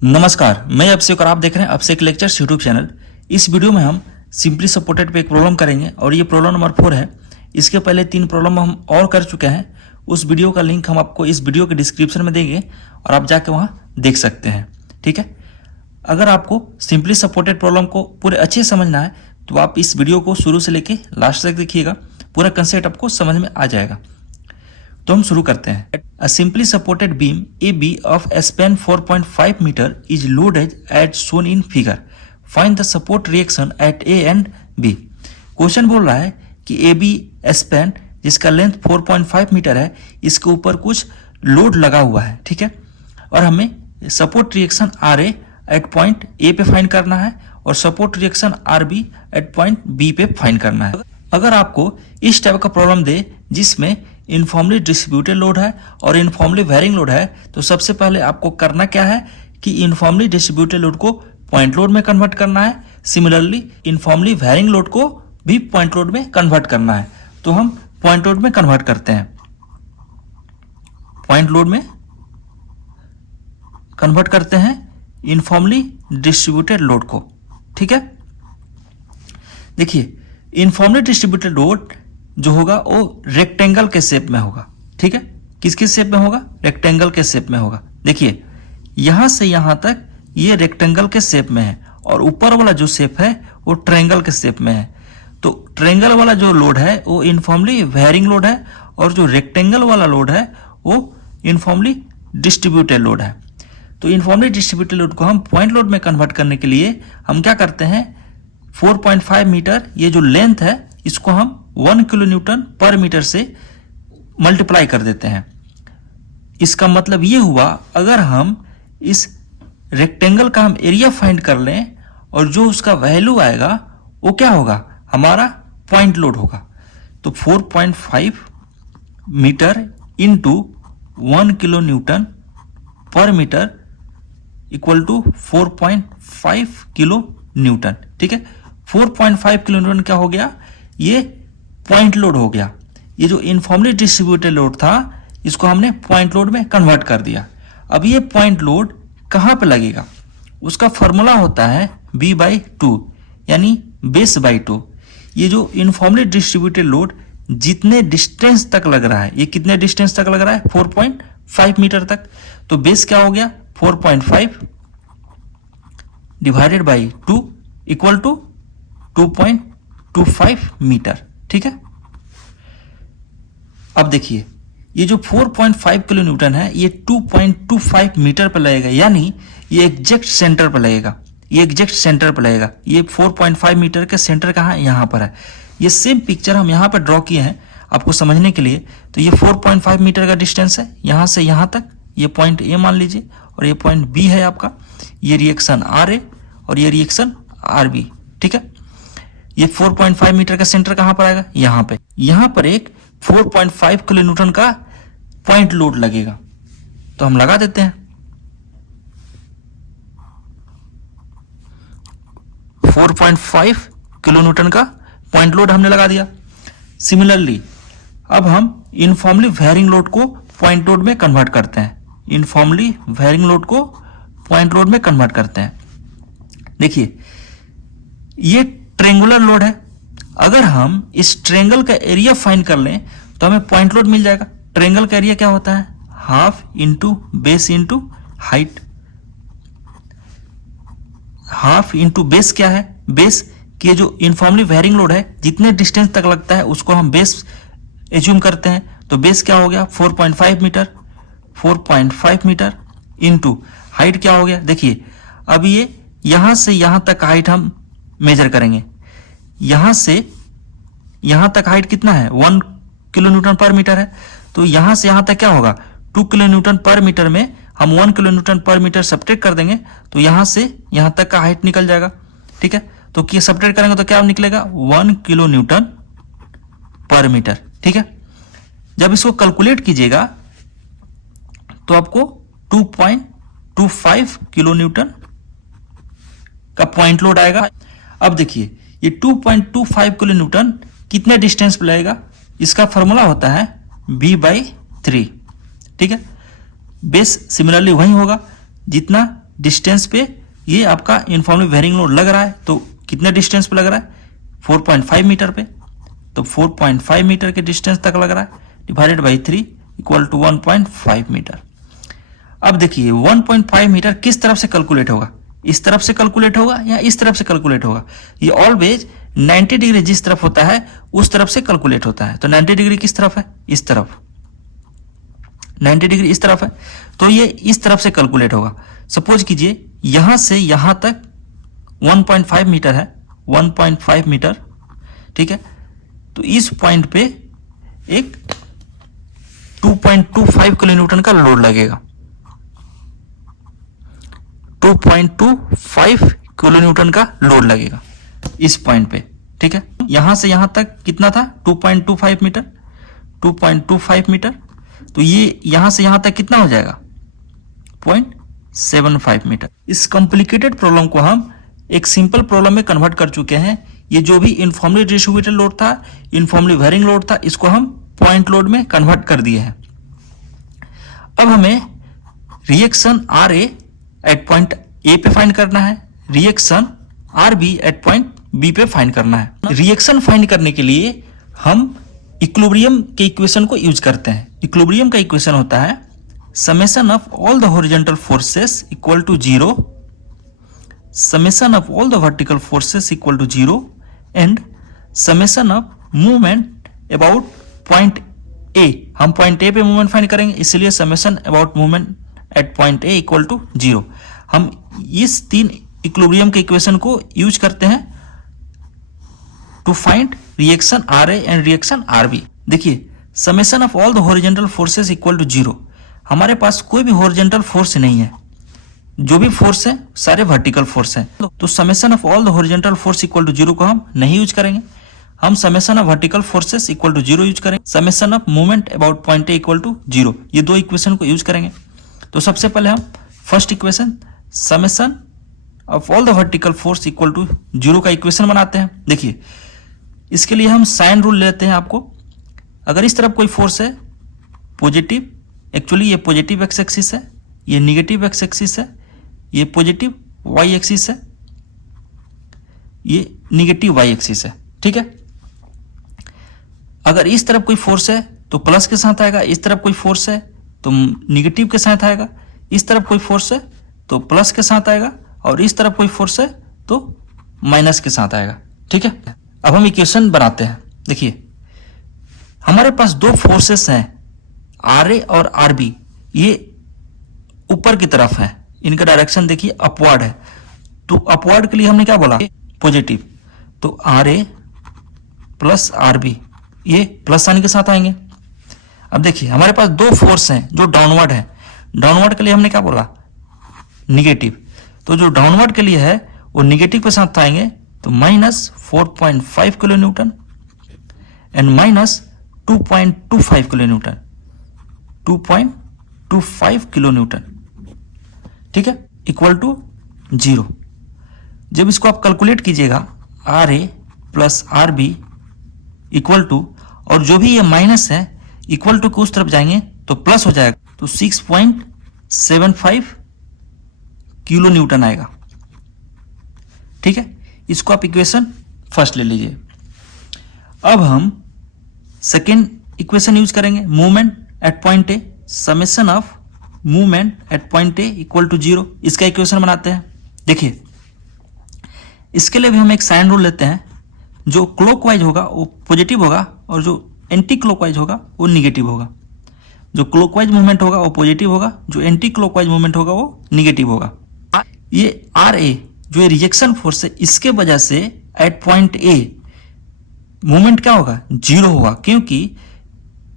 नमस्कार, मैं अभिषेक और आप देख रहे हैं अभिषेक लेक्चर्स यूट्यूब चैनल। इस वीडियो में हम सिंपली सपोर्टेड पे एक प्रॉब्लम करेंगे और ये प्रॉब्लम नंबर 4 है। इसके पहले 3 प्रॉब्लम हम और कर चुके हैं। उस वीडियो का लिंक हम आपको इस वीडियो के डिस्क्रिप्शन में देंगे और आप जाके वहाँ देख सकते हैं। ठीक है, अगर आपको सिंपली सपोर्टेड प्रॉब्लम को पूरे अच्छे समझना है तो आप इस वीडियो को शुरू से लेके लास्ट तक देखिएगा, पूरा कंसेप्ट आपको समझ में आ जाएगा। तो हम शुरू करते हैं। A simply supported beam A B of a span 4.5 metre is loaded at shown in figure. Find the support reaction at A and B. Question बोल रहा है कि ए बी स्पैन जिसका लेंथ 4.5 मीटर है, इसके ऊपर कुछ लोड लगा हुआ है। ठीक है, और हमें support reaction R A at point A पे फाइंड करना है और support reaction R B at point B पे फाइंड करना है। अगर आपको इस टाइप का प्रॉब्लम दे जिसमें यूनिफॉर्मली डिस्ट्रीब्यूटेड लोड है और यूनिफॉर्मली वेरिंग लोड है, तो सबसे पहले आपको करना क्या है कि यूनिफॉर्मली डिस्ट्रीब्यूटेड लोड को पॉइंट लोड में कन्वर्ट करना है। सिमिलरली यूनिफॉर्मली वेरिंग लोड को भी पॉइंट लोड में कन्वर्ट करना है। तो हम पॉइंट लोड में कन्वर्ट करते हैं। पॉइंट लोड में कन्वर्ट करते हैं यूनिफॉर्मली डिस्ट्रीब्यूटेड लोड को। ठीक है, देखिए यूनिफॉर्मली डिस्ट्रीब्यूटेड लोड जो होगा वो रेक्टेंगल के शेप में होगा। ठीक है, किसके शेप में होगा? रेक्टेंगल के शेप में होगा। देखिए यहां से यहां तक ये रेक्टेंगल के शेप में है और यूनिफॉर्मली वाला जो शेप है वो ट्रायंगल के शेप में है। तो ट्रायंगल वाला जो लोड है वो यूनिफॉर्मली वेरिंग लोड है और जो रेक्टेंगल वाला लोड है वो यूनिफॉर्मली डिस्ट्रीब्यूटेड लोड है। तो यूनिफॉर्मली डिस्ट्रीब्यूटेड लोड को हम पॉइंट लोड में कन्वर्ट करने के लिए हम क्या करते हैं, 4.5 मीटर ये जो लेंथ है इसको हम 1 किलो न्यूटन पर मीटर से मल्टीप्लाई कर देते हैं। इसका मतलब ये हुआ, अगर हम इस रेक्टेंगल का हम एरिया फाइंड कर लें और जो उसका वैल्यू आएगा वो क्या होगा, हमारा पॉइंट लोड होगा। तो 4.5 मीटर इंटू 1 किलो न्यूटन पर metre equal to 4.5 kilo newton. ठीक है, 4.5 किलो न्यूटन क्या हो गया, ये पॉइंट लोड हो गया। ये जो यूनिफॉर्मली डिस्ट्रीब्यूटेड लोड था इसको हमने पॉइंट लोड में कन्वर्ट कर दिया। अब ये पॉइंट लोड कहाँ पे लगेगा, उसका फॉर्मूला होता है B/2 यानी बेस बाई 2। ये जो यूनिफॉर्मली डिस्ट्रीब्यूटेड लोड जितने डिस्टेंस तक लग रहा है, ये कितने डिस्टेंस तक लग रहा है, 4.5 मीटर तक। तो बेस क्या हो गया, 4.5 divided by 2 equal to 2.25 metre. ठीक है, अब देखिए ये जो 4.5 किलो न्यूटन है ये 2.25 मीटर पर लगेगा, यानी ये एग्जैक्ट सेंटर पर लगेगा। ये एग्जैक्ट सेंटर पर लगेगा। ये 4.5 मीटर के सेंटर कहाँ है, यहाँ पर है। ये सेम पिक्चर हम यहाँ पर ड्रॉ किए हैं आपको समझने के लिए। तो ये 4.5 मीटर का डिस्टेंस है यहाँ से यहाँ तक। ये पॉइंट ए मान लीजिए और ये पॉइंट बी है आपका। ये रिएक्शन आर ए और ये रिएक्शन आर बी। ठीक है, ये 4.5 मीटर का सेंटर कहां पर आएगा, यहां पे। यहां पर एक 4.5 किलो न्यूटन का पॉइंट लोड लगेगा, तो हम लगा देते हैं। 4.5 किलो न्यूटन का पॉइंट लोड हमने लगा दिया। सिमिलरली अब हम यूनिफॉर्मली वेरिंग लोड को पॉइंट लोड में कन्वर्ट करते हैं। यूनिफॉर्मली वेरिंग लोड को पॉइंट लोड में कन्वर्ट करते हैं। देखिए ये ट्रायंगुलर लोड है। अगर हम इस ट्रायंगल का एरिया फाइंड कर लें तो हमें पॉइंट लोड मिल जाएगा। ट्रायंगल का एरिया क्या होता है, half into base into height. Half into base क्या है, बेस की जो यूनिफॉर्मली वेरिंग लोड है जितने डिस्टेंस तक लगता है उसको हम बेस एज्यूम करते हैं। तो बेस क्या हो गया, 4.5 मीटर। 4.5 मीटर इंटू हाइट क्या हो गया, देखिए अब ये यहां से यहां तक हाइट हम मेजर करेंगे। यहां से यहां तक हाइट कितना है, 1 किलो न्यूटन पर मीटर है। तो यहां से यहां तक क्या होगा, 2 किलो न्यूटन पर मीटर में हम 1 किलो न्यूटन पर मीटर सब्ट्रैक्ट कर देंगे तो यहां से यहां तक का हाइट निकल जाएगा। ठीक है, तो क्या सब्ट्रैक्ट करेंगे तो क्या निकलेगा, 1 किलो न्यूटन पर मीटर। ठीक है, जब इसको कैलकुलेट कीजिएगा तो आपको 2.25 किलो न्यूटन का पॉइंट लोड आएगा। अब देखिए ये 2.25 किलो न्यूटन कितने डिस्टेंस पर लगेगा, इसका फॉर्मूला होता है B/3। ठीक है, बेस सिमिलरली वही होगा जितना डिस्टेंस पे ये आपका यूनिफॉर्मली वेरिंग लोड लग रहा है, तो कितने डिस्टेंस पे लग रहा है, 4.5 मीटर पे, तो 4.5 मीटर के डिस्टेंस तक लग रहा है, divided by 3 equal to 1.5 metre. अब देखिए 1.5 मीटर किस तरफ से कैलकुलेट होगा, इस तरफ से कैलकुलेट होगा या इस तरफ से कैलकुलेट होगा? ये ऑलवेज 90 डिग्री जिस तरफ होता है उस तरफ से कैलकुलेट होता है। तो 90 डिग्री किस तरफ है, इस तरफ, 90 डिग्री इस तरफ है, तो ये इस तरफ से कैलकुलेट होगा। सपोज कीजिए यहां से यहां तक 1.5 मीटर है, 1.5 मीटर, ठीक है। तो इस पॉइंट पे एक 2.25 किलो न्यूटन का लोड लगेगा, 2.25 किलो न्यूटन का लोड लगेगा इस पॉइंट पे, ठीक है। यहां से यहां तक कितना था, 2.25 मीटर, 2.25 मीटर, तो ये यहां से यहां तक कितना हो जाएगा, 0.75 मीटर। इस कॉम्प्लिकेटेड प्रॉब्लम को हम एक सिंपल प्रॉब्लम में कन्वर्ट कर चुके हैं। ये जो भी यूनिफॉर्मली डिस्ट्रीब्यूटेड लोड था, यूनिफॉर्मली वेरिंग लोड था, इसको हम पॉइंट लोड में कन्वर्ट कर दिए हैं। अब हमें reaction R A at point A पे फाइंड करना है, reaction R B at point B पे फाइंड करना है। रिएक्शन फाइंड करने के लिए हम इक्विलिब्रियम के इक्वेशन को यूज करते हैं। इक्विलिब्रियम का इक्वेशन होता है summation of all the horizontal forces equal to 0, summation of all the vertical forces equal to 0 and summation of movement about point A. हम पॉइंट ए पे मूवमेंट फाइंड करेंगे, इसलिए summation about movement at point A equal to 0। हम इस तीन equilibrium के equation को use करते हैं to find reaction R A and reaction R B. देखिए summation of all the horizontal forces equal to 0, हमारे पास कोई भी हॉरिजॉन्टल फोर्स नहीं है, जो भी फोर्स है सारे वर्टिकल फोर्स हैं, तो summation of all the horizontal force equal to 0 को हम नहीं यूज करेंगे, हम summation of vertical forces equal to 0 use करेंगे, summation of movement about point A equal to 0, ये दो इक्वेशन को यूज करेंगे। तो सबसे पहले हम first equation summation of all the vertical force equal to 0 का इक्वेशन बनाते हैं। देखिए इसके लिए हम साइन रूल लेते हैं। आपको अगर इस तरफ कोई फोर्स है पॉजिटिव, एक्चुअली ये पॉजिटिव एक्स एक्सिस है, ये निगेटिव एक्स एक्सिस है, ये पॉजिटिव वाई एक्सिस है, ये निगेटिव वाई एक्सिस है, ठीक है। अगर इस तरफ कोई फोर्स है तो प्लस के साथ आएगा, इस तरफ कोई फोर्स है तो निगेटिव के साथ आएगा, इस तरफ कोई फोर्स है तो प्लस के साथ आएगा, और इस तरफ कोई फोर्स है तो माइनस के साथ आएगा, ठीक है। अब हम इक्वेशन बनाते हैं। देखिए हमारे पास दो फोर्सेस हैं आर ए और आर बी, ये ऊपर की तरफ है, इनका डायरेक्शन देखिए अपवर्ड है, तो अपवर्ड के लिए हमने क्या बोला, पॉजिटिव, तो R A plus R B ये प्लस साइन के साथ आएंगे। अब देखिए हमारे पास दो फोर्स हैं जो डाउनवर्ड है, डाउनवर्ड के लिए हमने क्या बोला, निगेटिव, तो जो डाउनवर्ड के लिए है वो निगेटिव के साथ आएंगे, तो minus 4.5 kilo Newton and minus 2.25 kilo Newton, 2.25 kilo newton, ठीक है, इक्वल टू 0। जब इसको आप कैलकुलेट कीजिएगा R A plus R B equal to, और जो भी ये माइनस है इक्वल टू के उस तरफ जाएंगे तो प्लस हो जाएगा, तो 6.75 किलो न्यूटन आएगा, ठीक है। इसको आप इक्वेशन फर्स्ट ले लीजिए। अब हम सेकेंड इक्वेशन यूज करेंगे, movement at point A, summation of movement at point A equal to 0, इसका इक्वेशन बनाते हैं। देखिए इसके लिए भी हम एक साइन रूल लेते हैं, जो क्लॉकवाइज होगा वो पॉजिटिव होगा और जो एंटी क्लॉकवाइज होगा वो निगेटिव होगा। जो क्लॉकवाइज मूवमेंट होगा वो पॉजिटिव होगा, जो एंटी क्लॉकवाइज मूवमेंट होगा वो निगेटिव होगा। ये आर ए जो ये रिजेक्शन फोर्स है, इसके वजह से एट पॉइंट ए मूवमेंट क्या होगा, 0 होगा, क्योंकि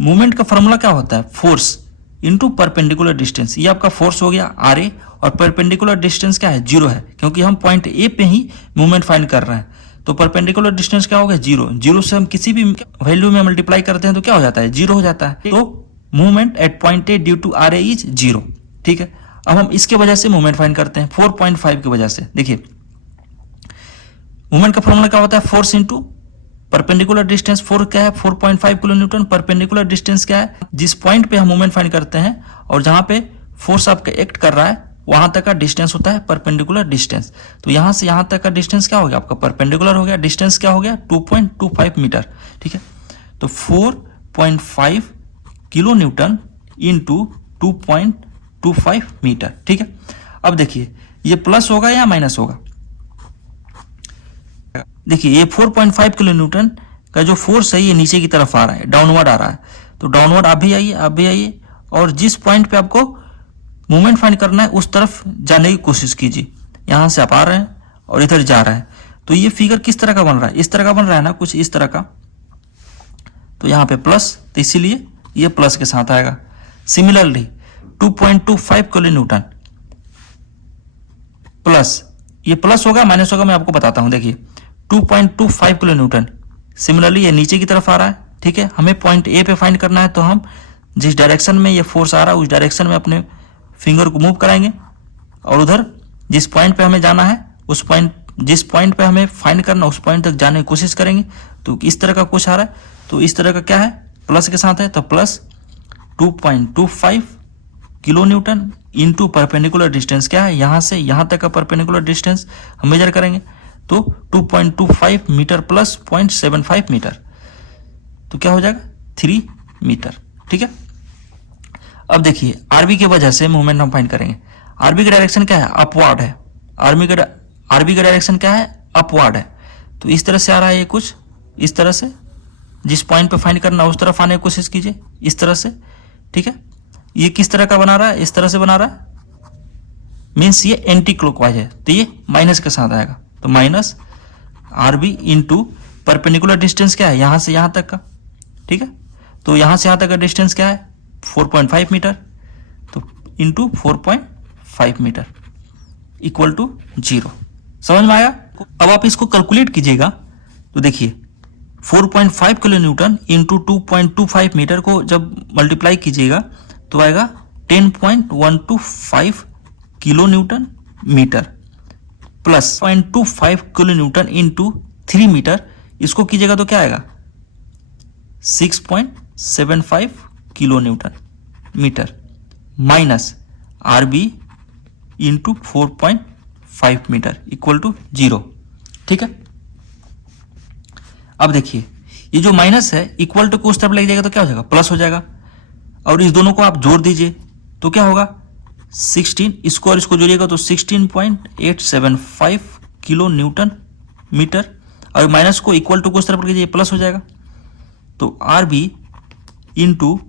मूवमेंट का फॉर्मूला क्या होता है, फोर्स इनटू परपेंडिकुलर डिस्टेंस। ये आपका फोर्स हो गया आर ए, और परपेंडिकुलर डिस्टेंस क्या है, 0 है, क्योंकि हम पॉइंट ए पे ही मूवमेंट फाइंड कर रहे हैं। तो परपेंडिकुलर डिस्टेंस क्या हो गया, 0। 0 से हम किसी भी वैल्यू में मल्टीप्लाई करते हैं तो क्या हो जाता है, 0 हो जाता है। तो movement at point A due to R A is 0, ठीक है। अब हम इसके वजह से मूवमेंट फाइंड करते हैं 4.5 की वजह से। देखिए मूवमेंट का फॉर्मूला क्या होता है, फोर्स इंटू परपेंडिकुलर डिस्टेंस। 4 क्या है, 4.5 किलो न्यूटन। परपेंडिकुलर डिस्टेंस क्या है, जिस पॉइंट पे हम मूवमेंट फाइंड करते हैं और जहां पे फोर्स आपका एक्ट कर रहा है वहां तक का डिस्टेंस होता है परपेंडिकुलर डिस्टेंस। तो यहां से यहां तक का डिस्टेंस क्या हो गया आपका, परपेंडिकुलर हो गया। डिस्टेंस क्या हो गया, 2.25 मीटर। ठीक है, तो 4.5 किलो न्यूटन इंटू 2.25 मीटर। ठीक है, अब देखिए ये प्लस होगा या माइनस होगा। देखिए ये 4.5 किलो न्यूटन का जो फोर्स है ये नीचे की तरफ आ रहा है, डाउनवर्ड आ रहा है। तो डाउनवर्ड आप भी आइए, आप भी आइए, और जिस पॉइंट पे आपको मूवमेंट फाइंड करना है उस तरफ जाने की कोशिश कीजिए। यहां से आप आ रहे हैं और इधर जा रहे हैं। तो ये फिगर किस तरह का बन रहा है, इस तरह का बन रहा है ना, कुछ इस तरह का। तो यहाँ पे प्लस, तो इसीलिए ये प्लस के साथ आएगा। सिमिलरली 2.25 किलो न्यूटन प्लस, ये प्लस होगा माइनस होगा मैं आपको बताता हूं। देखिए 2.25 किलो न्यूटन, सिमिलरली ये नीचे की तरफ आ रहा है। ठीक है, हमें पॉइंट ए पे फाइंड करना है, तो हम जिस डायरेक्शन में ये फोर्स आ रहा है उस डायरेक्शन में अपने फिंगर को मूव कराएंगे, और उधर जिस पॉइंट पे हमें जाना है उस पॉइंट, जिस पॉइंट पे हमें फाइंड करना उस पॉइंट तक जाने की कोशिश करेंगे। तो इस तरह का कुछ आ रहा है, तो इस तरह का क्या है, प्लस के साथ है, तो plus 2.25 kilo newton into perpendicular distance क्या है, यहां से यहां तक का परपेंडिकुलर डिस्टेंस हम मेजर करेंगे। तो 2.25 मीटर प्लस 0.75 मीटर, तो क्या हो जाएगा 3 मीटर। ठीक है, अब देखिए आरबी की वजह से मूवमेंट हम फाइंड करेंगे। आरबी का डायरेक्शन क्या है, अपवर्ड है। आरबी का डायरेक्शन क्या है, अपवर्ड है। तो इस तरह से आ रहा है ये कुछ इस तरह से, जिस पॉइंट पे फाइंड करना उस तरफ आने की कोशिश कीजिए, इस तरह से। ठीक है, ये किस तरह का बना रहा है, इस तरह से बना रहा है, मीन्स ये एंटी क्लॉकवाइज है, तो ये माइनस के साथ आएगा। तो minus R B into perpendicular distance क्या है, यहां से यहां तक का। ठीक है, तो यहां से यहां तक का डिस्टेंस क्या है 4.5 मीटर, तो इंटू 4.5 मीटर इक्वल टू 0। समझ में आया। अब आप इसको कैलकुलेट कीजिएगा, तो देखिए 4.5 किलो न्यूटन इंटू 2.25 मीटर को जब मल्टीप्लाई कीजिएगा तो आएगा 10.125 kilo newton metre plus 0.25 kilo newton into 3 metre, इसको कीजिएगा तो क्या आएगा 6.75 kilo newton metre minus R B into 4.5 metre equal to 0। ठीक है, अब देखिए ये जो माइनस है इक्वल टू को उस तरफ ले जाएगा तो क्या हो जाएगा, प्लस हो जाएगा। और इस दोनों को आप जोड़ दीजिए तो क्या होगा 16, इसको और इसको जोड़िएगा तो 16.875 किलो न्यूटन मीटर, और माइनस को इक्वल टू को उस तरफ लीजिए प्लस हो जाएगा। तो आर बी इंटू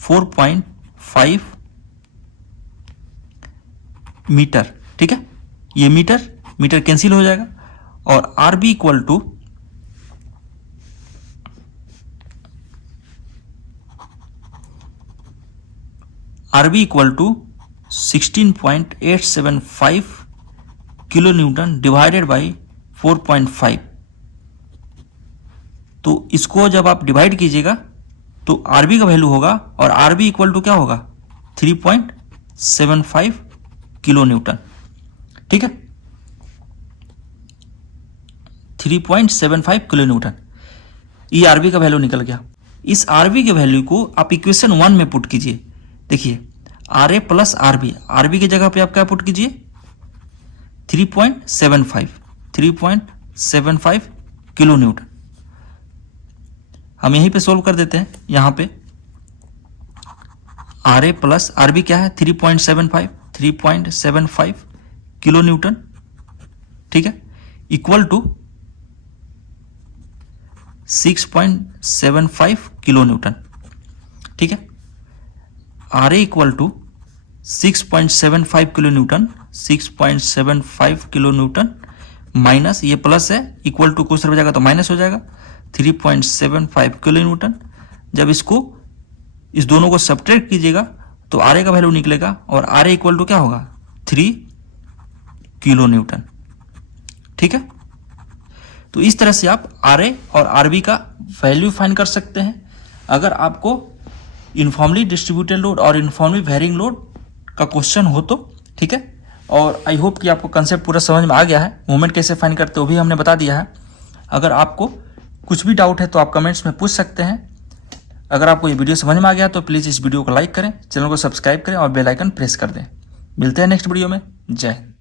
4.5 मीटर। ठीक है, ये मीटर मीटर कैंसिल हो जाएगा, और R B equal to R B equal to 16.875 kilo newton divided by 4.5। तो इसको जब आप डिवाइड कीजिएगा तो आरबी का वैल्यू होगा, और आरबी इक्वल टू क्या होगा 3.75 किलो न्यूटन। ठीक है, 3.75 किलो न्यूटन, ये आरबी का वैल्यू निकल गया। इस आरबी के वैल्यू को आप इक्वेशन 1 में पुट कीजिए। देखिए R A plus R B, R B की जगह पे आप क्या पुट कीजिए 3.75 किलो न्यूटन। हम यहीं पे सोल्व कर देते हैं। यहां पे आर ए प्लस आरबी क्या है 3.75 किलो न्यूटन। ठीक है, इक्वल टू 6.75 किलो न्यूटन। ठीक है, R A equal to 6.75 kilo newton, 6.75 kilo newton minus ये प्लस है, इक्वल टू कुछ हो जाएगा तो माइनस हो जाएगा 3.75 किलो न्यूटन। जब इसको इस दोनों को सब्ट्रैक्ट कीजिएगा तो आर ए का वैल्यू निकलेगा, और आर ए इक्वल टू क्या होगा 3 किलो न्यूटन। ठीक है, तो इस तरह से आप आर ए और आर बी का वैल्यू फाइंड कर सकते हैं। अगर आपको यूनिफॉर्मली डिस्ट्रीब्यूटेड लोड और यूनिफॉर्मली वेरिंग लोड का क्वेश्चन हो तो। ठीक है, और आई होप कि आपको कंसेप्ट पूरा समझ में आ गया है। मूवमेंट कैसे फाइंड करते हो भी हमने बता दिया है। अगर आपको कुछ भी डाउट है तो आप कमेंट्स में पूछ सकते हैं। अगर आपको ये वीडियो समझ में आ गया तो प्लीज़ इस वीडियो को लाइक करें, चैनल को सब्सक्राइब करें और बेल आइकन प्रेस कर दें। मिलते हैं नेक्स्ट वीडियो में। जय हिंद।